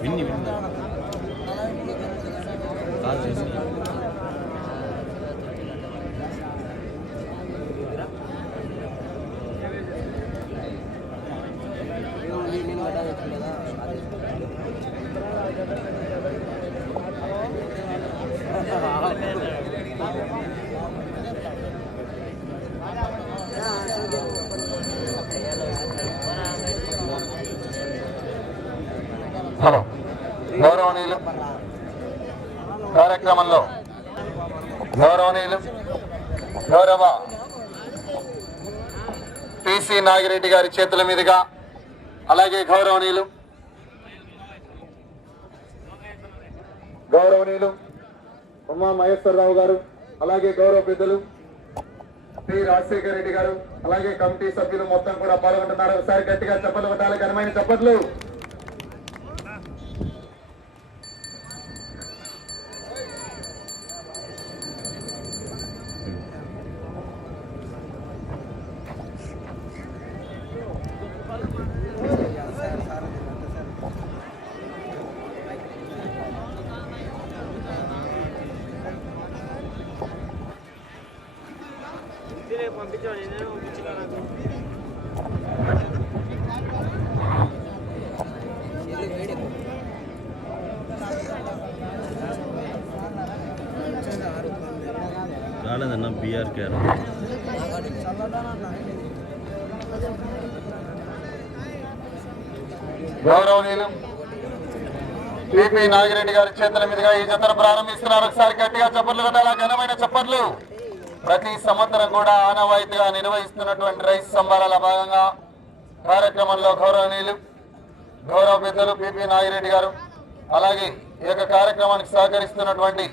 విన్ని విన్ని కాదు విన్ని. హలో గౌరవనీయులు కార్యక్రమంలో గౌరవనీయులు గౌరవ టిసి నాగిరెడ్డి గారి చేతుల మీదుగా అలాగే గౌరవనీయులు గౌరవనీయులు ఉమా మహేశ్వరరావు గారు అలాగే గౌరవ పెద్దలు పి రాజశేఖర రెడ్డి గారు అలాగే కమిటీ సభ్యులు మొత్తం కూడా పాల్గొంటున్నారు. ఒకసారి గట్టిగా చెప్పలు కొట్టాలి ఘనమైన చెప్పట్లు. రాలేదన్న బీఆర్కే గౌరవనీయులు పిపి నాగిరెడ్డి గారి చేతుల మీదుగా ఈ జతను ప్రారంభిస్తున్నారు. ఒకసారి గట్టిగా చప్పట్లు కొట్టాలా? ఘనమైన చప్పట్లు. ప్రతి సంవత్సరం కూడా ఆనవాయితీగా నిర్వహిస్తున్నటువంటి రైస్ సంబరాల భాగంగా కార్యక్రమంలో గౌరవనీయులు గౌరవ పెద్దలు పిపి నాగిరెడ్డి గారు అలాగే ఈ యొక్క కార్యక్రమానికి సహకరిస్తున్నటువంటి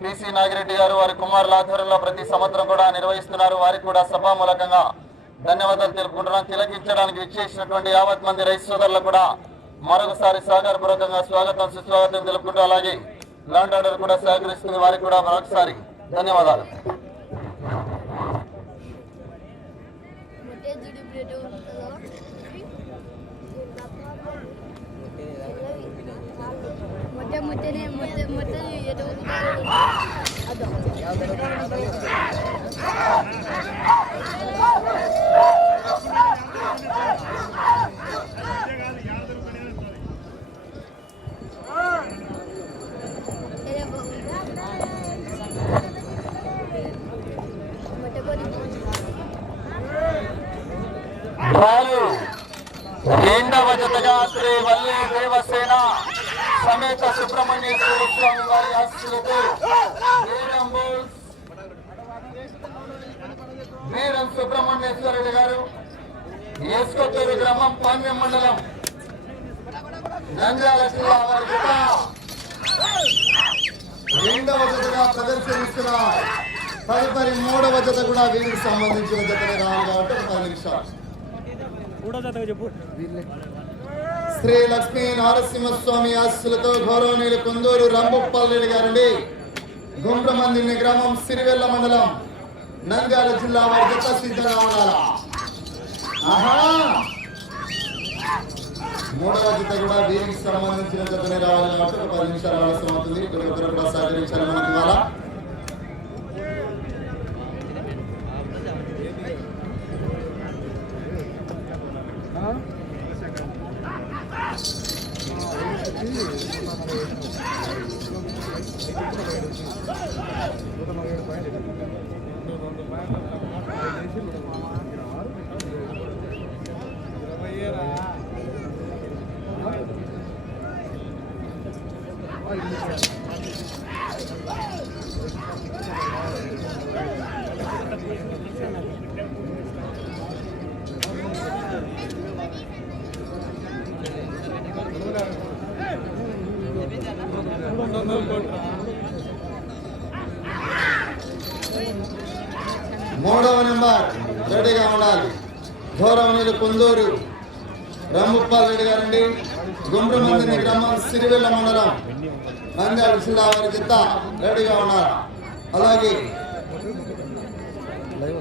పిసి నాగిరెడ్డి గారు వారి కుమారుల ఆధ్వర్యంలో ప్రతి సంవత్సరం కూడా నిర్వహిస్తున్నారు. వారికి కూడా సభామూలకంగా ధన్యవాదాలు తెలుపుకుంటున్నాం. తిలకించడానికి విచ్చేసినటువంటి యావత్ మంది రైతు సోదరులకు కూడా మరొకసారి సహకారపూర్వకంగా స్వాగతం సుస్వాగతం తెలుపుకుంటూ అలాగే లాండ్ ఆర్డర్ కూడా సహకరిస్తుంది. వారికి కూడా మరొకసారి ధన్యవాదాలు. అదో మొట్టే కొని రాలు రెండవ జతగా శ్రీ వల్లి దేవసేన సమేత సుబ్రహ్మణ్యేశ్వర స్వామి వారి ఆశీస్సులతో వీరం సుబ్రహ్మణ్యేశ్వరుడు గారు ఏసుకొత్తూరు గ్రామం పాండ్యం మండలం నంద్యాల జిల్లా వారి రెండవ జతగా ప్రదర్శనిస్తున్నారు. తదుపరి మూడవ జత కూడా వీరికి సంబంధించిన జతనే రావాలి కాబట్టి ఒక పది నిమిషాలు శ్రీ లక్ష్మీ నరసింహస్వామి ఆశీస్సులతో గౌరవనీయులు కొందూరు రంభుప్పల్రెడ్డి గారండి. గుండ్రమందిని గ్రామం సిరివెల్ల మండలం నంద్యాల జిల్లా వారి జత సిద్ధంగా ఉండాలా మూడవ జత కూడా వీరికి సంబంధించిన జతనే రావాలి కాబట్టి ఒక పది నిమిషాలు ఆలస్యం అవుతుంది. ప్రతి ఒక్కరు కూడా సహకరించాలని మనకి ఇవాళ మూడవ నెంబర్ రెడీగా ఉండాలి గౌరవనీయులు కొందూరు రాముప్పాల్ రెడ్డి గారండి. గుండ్రమందిని గ్రామం సిరివెల్ల మండలం. నంద్యాల జిల్లా వారి చిత్త రెడీగా ఉన్నారు. అలాగే లైవ్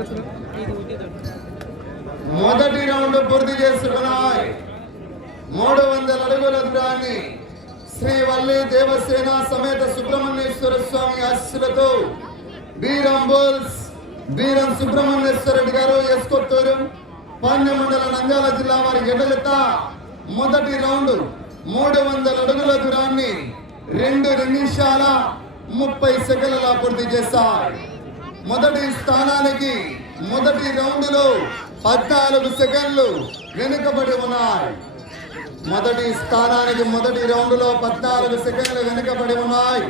వస్తున్నా మొదటి రౌండ్ పూర్తి చేసుకున్నాయి. మూడు వందల అడుగుల దూరాన్ని శ్రీ వల్లి దేవసేన సమేత సుబ్రహ్మణ్యేశ్వర స్వామి ఆశీస్సులతో బీరం బోల్స్ బీరం సుబ్రహ్మణ్యేశ్వర రెడ్డి గారు ఎస్కొత్తూరు పాండ్య మండల నంద్యాల జిల్లా వారి గడ్డలెత్త మొదటి రౌండ్ మూడు వందల అడుగుల దూరాన్ని రెండు నిమిషాల ముప్పై సెకండ్ల పూర్తి చేశారు. మొదటి స్థానానికి మొదటి రౌండ్లో పద్నాలుగు సెకండ్లు వెనుకబడి ఉన్నాయి. మొదటి స్థానానికి మొదటి రౌండ్లో పద్నాలుగు సెకండ్లు వెనుకబడి ఉన్నాయి.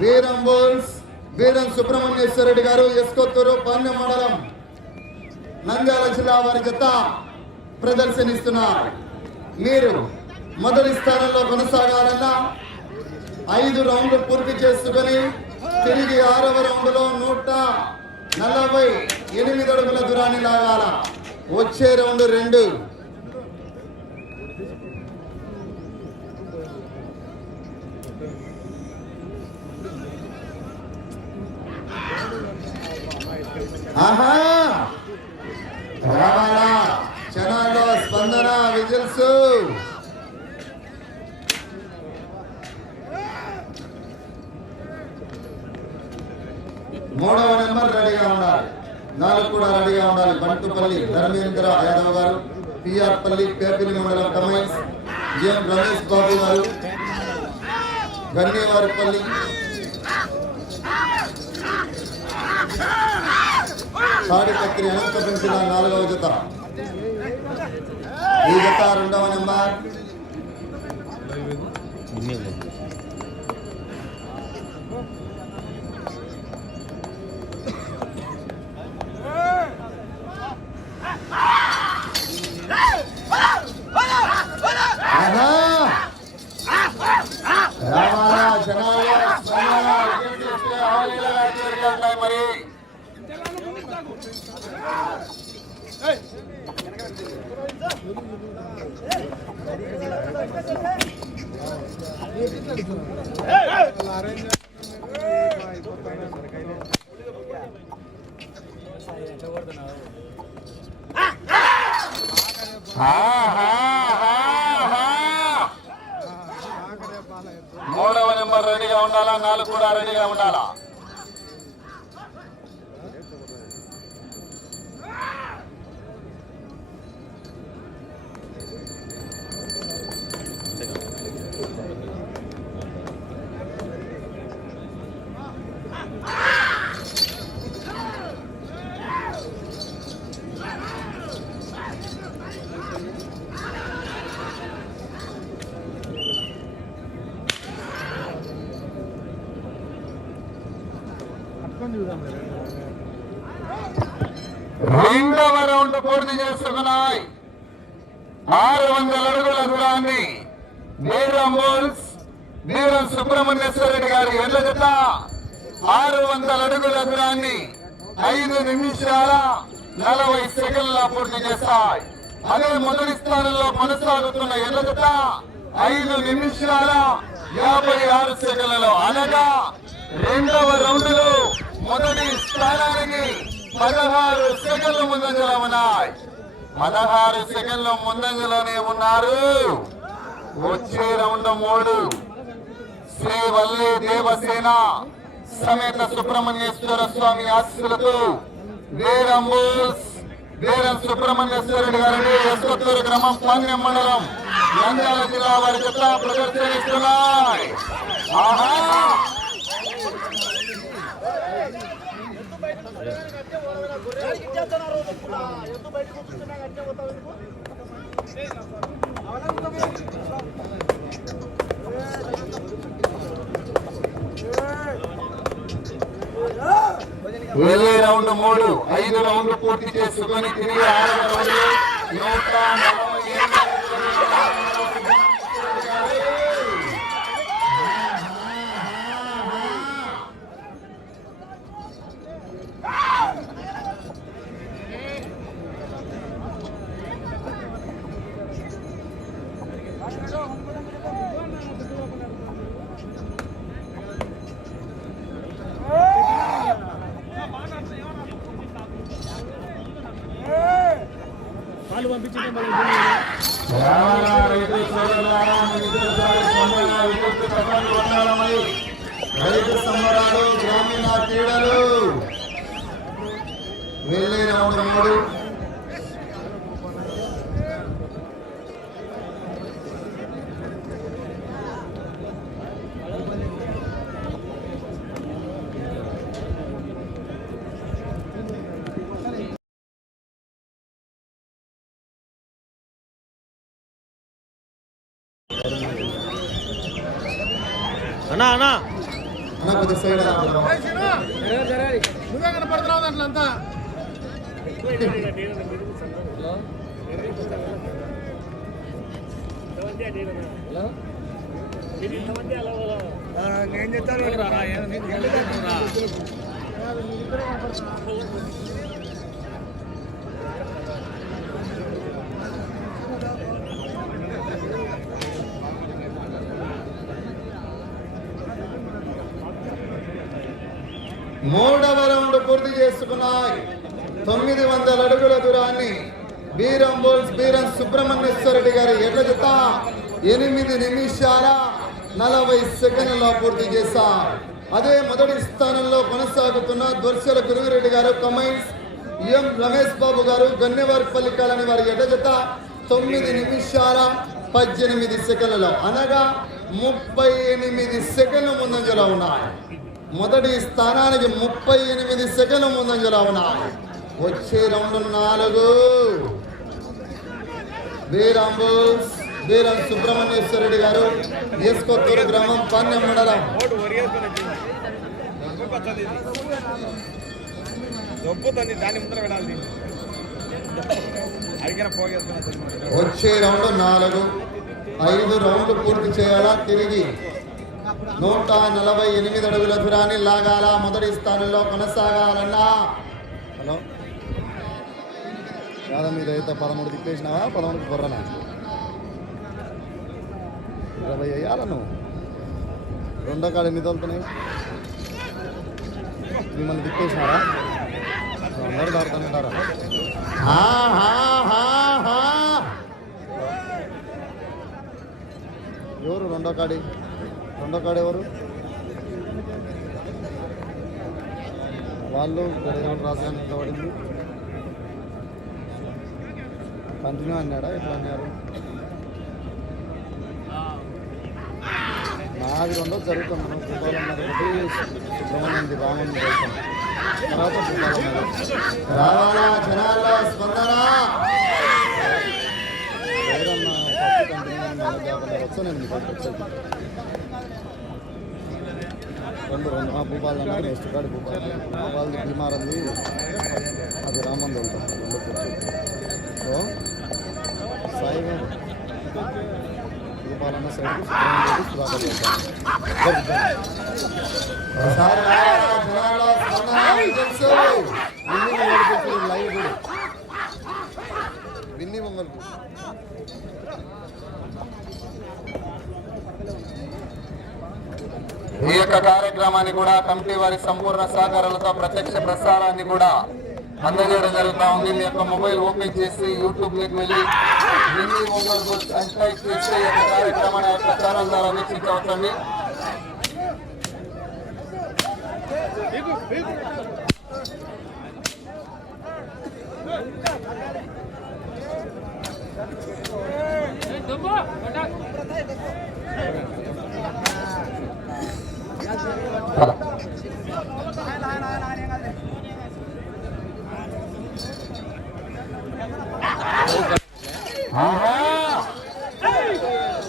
వీరం బోల్స్ వీరం సుబ్రహ్మణ్యేశ్వర రెడ్డి గారు ఎస్కొత్తూరు పన్నె మండలం నంద్యాల జిల్లా వారి జత ప్రదర్శనిస్తున్నారు. మీరు మొదటి స్థానంలో కొనసాగాలన్నా ఐదు రౌండ్లు పూర్తి చేసుకొని తిరిగి ఆరవ రౌండ్లో నూట నలభై ఎనిమిది అడుగుల దూరాన్ని లాగాల. వచ్చే రౌండ్ రెండు. ఆహా రావాలా క్షణాల్లో స్పందన విజిల్స్ మూడవ నెంబర్ రెడీగా ఉండాలి నాలుగు కూడా రెడీగా ఉండాలి బంటుపల్లి ధర్మేంద్ర యాదవ్ గారు పిఆర్ పల్లి పేపిలి మండలం కమైన్స్ జిఎం రమేష్ బాబు గారు గన్నేవారిపల్లి తాడిపత్రి అనంతపురం జిల్లా నాలుగవ జత. ఈ జత రెండవ నెంబర్ ఆహా! రావాలా, జనాలా, స్పందన, విజయం చేస్తే ఆలీలగా చేరుకుంటాయి మరి మూడవ నెంబర్ రెడీగా ఉండాలా నాలుగు కూడా రెడీగా ఉండాలా రెండవ రౌండ్ పూర్తి చేసుకున్నాయి ఆరు వందల అడుగుల దూరాన్ని వీరం బోల్స్ సుబ్రహ్మణ్యేశ్వర రెడ్డి గారి ఎడ్ల జత ఆరు వందల అడుగుల దూరాన్ని ఐదు నిమిషాల నలభై సెకండ్ల పూర్తి చేస్తాయి. అదే మొదటి స్థానంలో కొనసాగుతున్న ఎడ్ల జత ఐదు నిమిషాల యాభై ఆరు సెకండ్లలో అనగా రెండవ రౌండ్లో మొదటి స్థానానికి పదహారు సెకండ్లు ముందంజలో ఉన్నాయి. పదహారు సెకండ్లు ముందంజలోనే ఉన్నారు. వచ్చే రౌండ్ మూడు. శ్రీ వల్లి దేవసేన సమేత సుబ్రహ్మణ్యేశ్వర స్వామి ఆశీస్సులతో వీరం బోల్స్ సుబ్రహ్మణ్యేశ్వరుడు గారిని ఎస్కొత్తూరు గ్రామం పాండ్యం మండలం నంద్యాల జిల్లా వారి చెత్త ప్రదర్శనిస్తున్నాయి. ఆహా! వెళ్ళే రౌండ్ మూడు ఐదు రౌండ్లు పూర్తి చేసుకొని తిరిగి ఆరు రౌండ్ నూట వాళ్ళు పాలు రైతు సంబరాలు గ్రామీణ క్రీడలు. వెళ్ళే రౌండ్ మూడు అన్న సైడ్ నువ్వే కనపడుతున్నావు దాంట్లో అంతా నేను చెప్తాను మూడవ రౌండ్ పూర్తి చేసుకున్నాయి. తొమ్మిది వందల అడుగుల దూరాన్ని బీరం బోల్స్ బీరం సుబ్రహ్మణ్యేశ్వర రెడ్డి గారి ఎడ్ల జత ఎనిమిది నిమిషాల నలభై సెకండ్లలో పూర్తి చేశారు అదే మొదటి స్థానంలో కొనసాగుతున్న దొర్శల గురువిరెడ్డి గారు కమైన్స్ ఎం రమేష్ బాబు గారు గన్నెవారిపల్లి కాలని వారి ఎడజత తొమ్మిది నిమిషాల పద్దెనిమిది సెకండ్లలో అనగా ముప్పై ఎనిమిది సెకండ్ల ముందంజలో ఉన్నాయి. మొదటి స్థానానికి ముప్పై ఎనిమిది సెకండ్ల ముందంజలో ఉన్నాయి. వచ్చే రౌండ్ నాలుగు. బీరాంబుల్స్ బీరం సుబ్రహ్మణ్యేశ్వర రెడ్డి గారు ఏసుకోత్తూరు గ్రామం పాణ్యం మండలం. వచ్చే రౌండ్ నాలుగు. ఐదు రౌండ్లు పూర్తి చేయాలా? తిరిగి. నూట నలభై ఎనిమిది అడుగుల దూరాన్ని లాగాల. మొదటి స్థానంలో కొనసాగాలన్నా. హలో. కాదా మీద అయితే పదమూడు తిప్పేసినావా? పదమూడు బుర్రనా? ఇరవై అయ్యాల నువ్వు రెండో కాడ ఎన్ని తోలుతున్నాయి? మిమ్మల్ని తిప్పేసినారా అందరూ దాడుతుంటారా ఎవరు రెండో కాడి? రెండో కాడ ఎవరు వాళ్ళు గడియాలు రాజధాని ఎంత పడింది? కంటిన్యూ అన్నాడా ఎట్లా అన్నారు? నాది రెండో జరుగుతున్నాను ఫుట్బాల్ అన్నది ఒకటి సుబ్రహ్మణ్యం రామన్ తర్వాత ఫుట్బాల్ అన్నది కంటిన్యూ రెండు రెండు. ఆ భూపాల్ అన్నది నెక్స్ట్ కాడ భూపాల్ భూపాల్ది భీమారంది అది రామంది వెళ్తాం రెండు సో సాయి గారు భూపాలన్న సైడ్ సుధాకర్ వెళ్తాం లైవ్ ఈ యొక్క కార్యక్రమాన్ని కూడా కమిటీ వారి సంపూర్ణ సహకారాలతో ప్రత్యక్ష ప్రసారాన్ని కూడా అందజేయడం జరుగుతా ఉంది. మీ యొక్క మొబైల్ ఓపెన్ చేసి యూట్యూబ్లోకి వెళ్ళి హిందీ మొబైల్ సబ్స్క్రైబ్ చేసి ఈ యొక్క కార్యక్రమాన్ని ప్రచారం యొక్క ఛానల్ ద్వారా వీక్షించవచ్చండి ఆహా!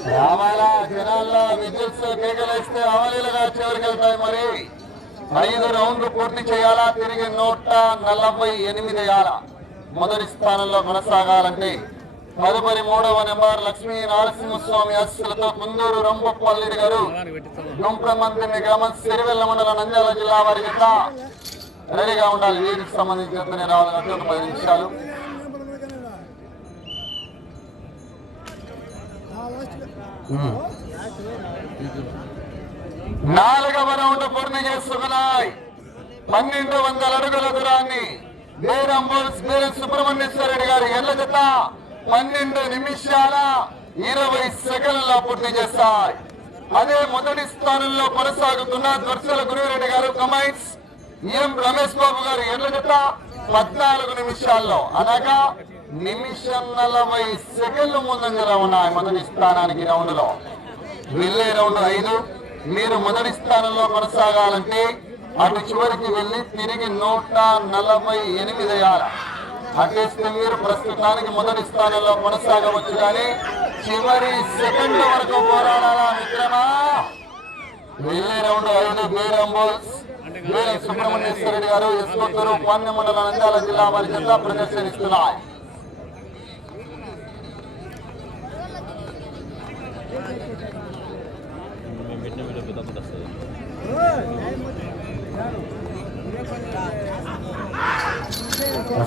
రావాలా జనాల్లో విద్యుత్ కేకలేస్తే అవలీలుగా చివరికి వెళ్తాయి మరి ఐదు రౌండ్లు పూర్తి చేయాలా? తిరిగి నూట నలభై ఎనిమిది వేయాల మొదటి స్థానంలో కొనసాగాలంటే తదుపరి మూడవ నెంబర్ లక్ష్మీ నరసింహస్వామి అస్సులతో కుందూరు రంపపల్లి గారు గుంప్రమంతిని గ్రామం సిరివెల్ల మండలం నంద్యాల జిల్లా వారి రెడీగా ఉండాలి. వీరికి సంబంధించిన రావాలంటే ఒక పది నిమిషాలు. నాలుగవ రౌండ్ పూర్తి చేసుకున్నాయి పన్నెండు వందల అడుగుల దూరాన్ని వీరం బోల్స్ సుబ్రహ్మణ్యేశ్వర రెడ్డి గారి ఎల్ల జత పన్నెండు నిమిషాల ఇరవై సెకండ్ల పూర్తి చేస్తాయి. అదే మొదటి స్థానంలో కొనసాగుతున్న దర్శల గురువిరెడ్డి గారు కమైన్స్ ఎం రమేష్ బాబు గారు ఎల్ల జత పద్నాలుగు నిమిషాల్లో. అనగా నిమిషం నలభై సెకండ్లు ముందంజలో ఉన్నాయి మొదటి స్థానానికి రౌండ్లో వెళ్ళే రౌండ్ ఐదు. మీరు మొదటి స్థానంలో కొనసాగాలంటే అటు చివరికి వెళ్ళి తిరిగి నూట నలభై ఎనిమిది వేయాల అట్లేస్తే మీరు ప్రస్తుతానికి మొదటి స్థానంలో కొనసాగవచ్చు కానీ చివరి సెకండ్ వరకు పోరాడాలా మిత్రమా? వెళ్ళే రౌండ్ ఐదు బీరం బోల్స్. బీరం సుబ్రహ్మణ్యేశ్వర రెడ్డి గారు ఎస్కొత్తూరు పాన్య మండల నంద్యాల జిల్లా వారి చెంత ప్రదర్శనిస్తున్నాయి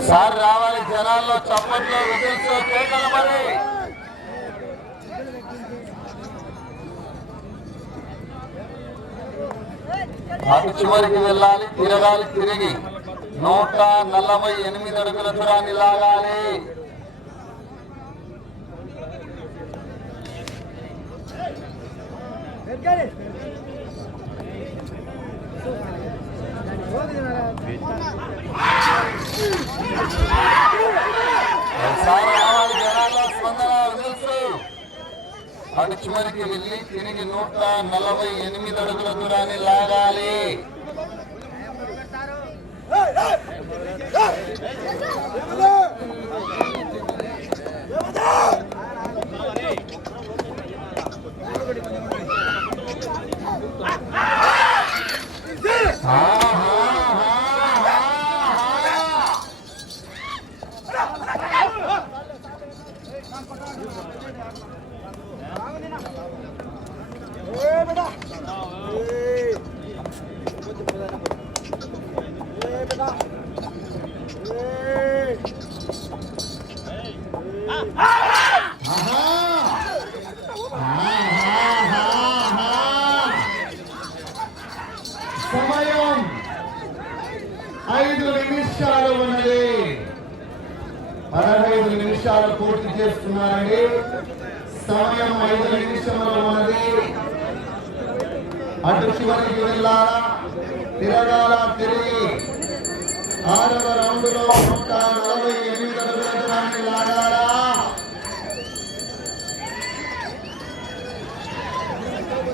సార్ రావాలి జనాల్లో చప్పట్లో విజిల్స్ కేకల మరి. అటు చివరికి వెళ్ళాలి తిరగాలి తిరిగి. నూట నలభై ఎనిమిది అడుగుల దూరాన్ని లాగాలి. ఒకసారి రావాలి జనాల్లో స్పందన విజిల్స్ అటు చివరికి వెళ్ళి తిరిగి నూట నలభై ఎనిమిది అడుగుల దూరాన్ని లాగాలి సమయం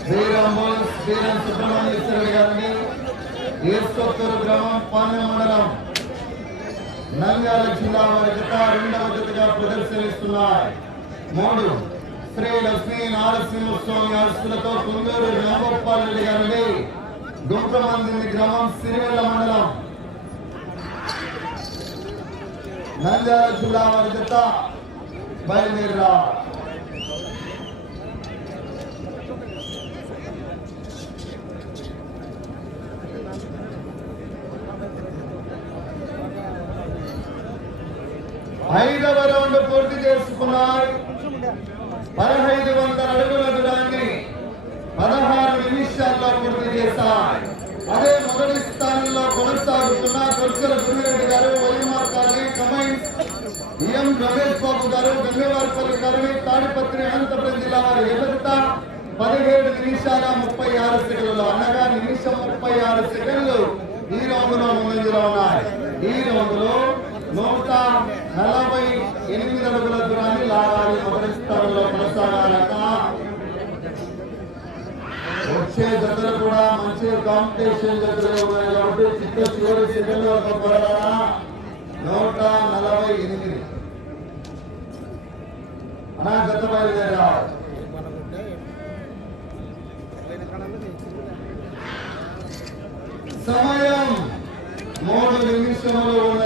శ్రీరామ్ బోల్స్ శ్రీరామ్ సుబ్రహ్మణ్యేశ్వర గారిని ఏసుకోత్తూరు గ్రామం పాన్య మండలం నంద్యాల జిల్లా వారి జత రెండవ జతగా ప్రదర్శనిస్తున్నారు. మూడు శ్రీ లక్ష్మీ నారసింహస్వామి ఆస్తులతో కుందూరు రామగోపాల్ రెడ్డి గారిని గుంటమంది గ్రామం సిరివెల్ల మండలం నంద్యాల జిల్లా వారి జత బయలుదేరారు ఐదవ రౌండ్ పూర్తి చేసుకున్నారు పదహైదు వందల అడుగుల దూరాన్ని పదహారు నిమిషాల్లో పూర్తి చేశారు అదే స్థానంలో కొనసాగుతున్న దొర్చల గురిరెడ్డి గారు వైమార్కాలి కమైన్స్ ఎం రమేష్ బాబు గారు గంగవారిపల్లి గారు తాడిపత్రి అనంతపురం జిల్లా వారి ఎదుట పదిహేడు నిమిషాల ముప్పై ఆరు సెకండ్లు అనగా నిమిషం ముప్పై ఆరు సెకండ్లు ఈ రౌండ్లో ముందంజలో ఉన్నాయి. ఈ రౌండ్లో నూట నలభై ఎనిమిది అడుగుల దూరాన్ని లాగాలి మొదటి స్థానంలో కొనసాగాలట. వచ్చే జతలు కూడా మంచి కాంపిటీషన్ జతలు ఉన్నాయి కాబట్టి చిత్త చివరి సెకండ్ వరకు నూట నలభై ఎనిమిది. అనా జత బయలుదేరా. సమయం మూడు నిమిషంలో ఉన్నది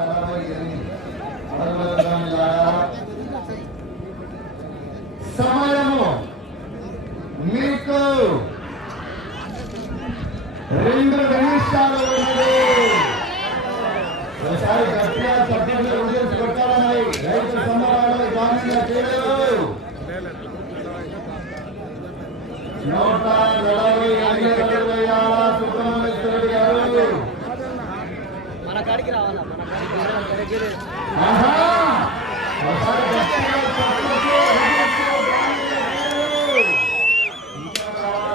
నలభై ఎనిమిది. అరవై దూరాన్ని లాగాలి. సమయము మీకు రెండు నిమిషాలు ఉన్నది ఒకసారి గట్టిగా చప్పట్లు ఉదయం కొట్టాలని రైతు సంబరాలు గ్రామీణ క్రీడలు నూట నలభై ఎనిమిది అడుగులు వేయాలా సుబ్రహ్మణ్యేశ్వరుడు గారు మన కాడికి రావాలా మన కాడికి ఆహా! ఒకసారి గట్టిగా చప్పట్లు, ఉదయం గ్రామీణ క్రీడలు. ఇంకా కావాలా?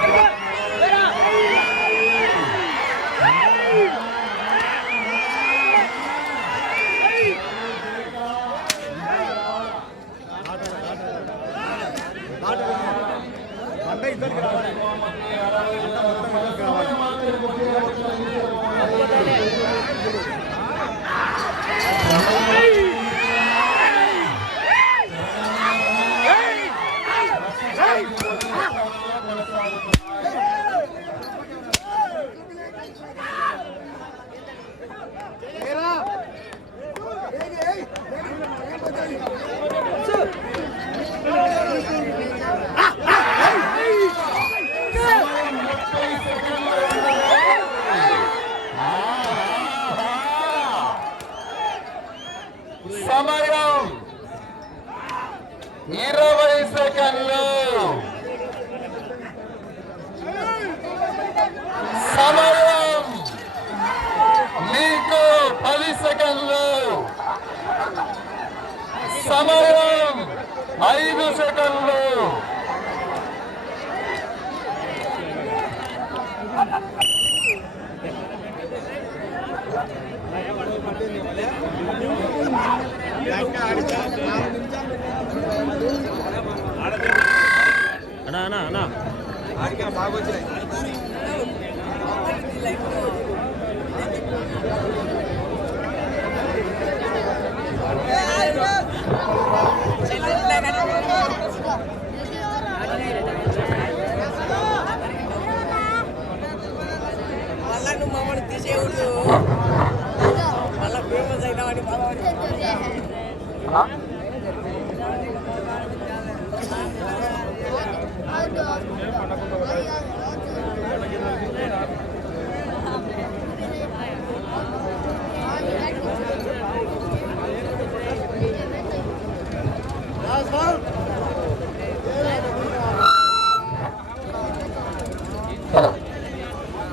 બાબુ છે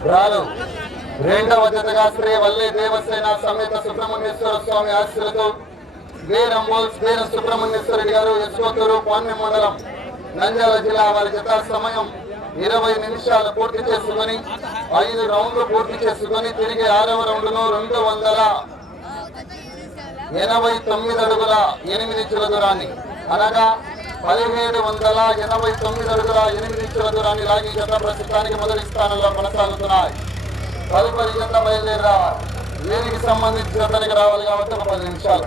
రాలు రెండవ జతగా శ్రీ వల్లే దేవసేన సమేత సుబ్రహ్మణ్యేశ్వర స్వామి ఆశ్రతో వీరం బోల్స్ వీర సుబ్రహ్మణ్యేశ్వరుడి గారు యశ్వతూరు పాణ్యం మండలం నంద్యాల జిల్లా వారి జత సమయం ఇరవై నిమిషాలు పూర్తి చేసుకొని ఐదు రౌండ్లు పూర్తి చేసుకొని తిరిగి ఆరవ రౌండ్ను రెండు వందల ఎనభై తొమ్మిది అడుగుల ఎనిమిది ఇంచుల దూరాన్ని అనగా పదిహేడు వందల ఎనభై తొమ్మిది అడుగుల ఎనిమిది ఇంచుల దూరాన్ని లాగి గత ప్రస్తుతానికి మొదటి స్థానంలో కొనసాగుతున్నాయి. తదుపరి జత బయలుదేరి రావాలి వీరికి సంబంధించి జతనికి రావాలి కాబట్టి ఒక పది నిమిషాలు.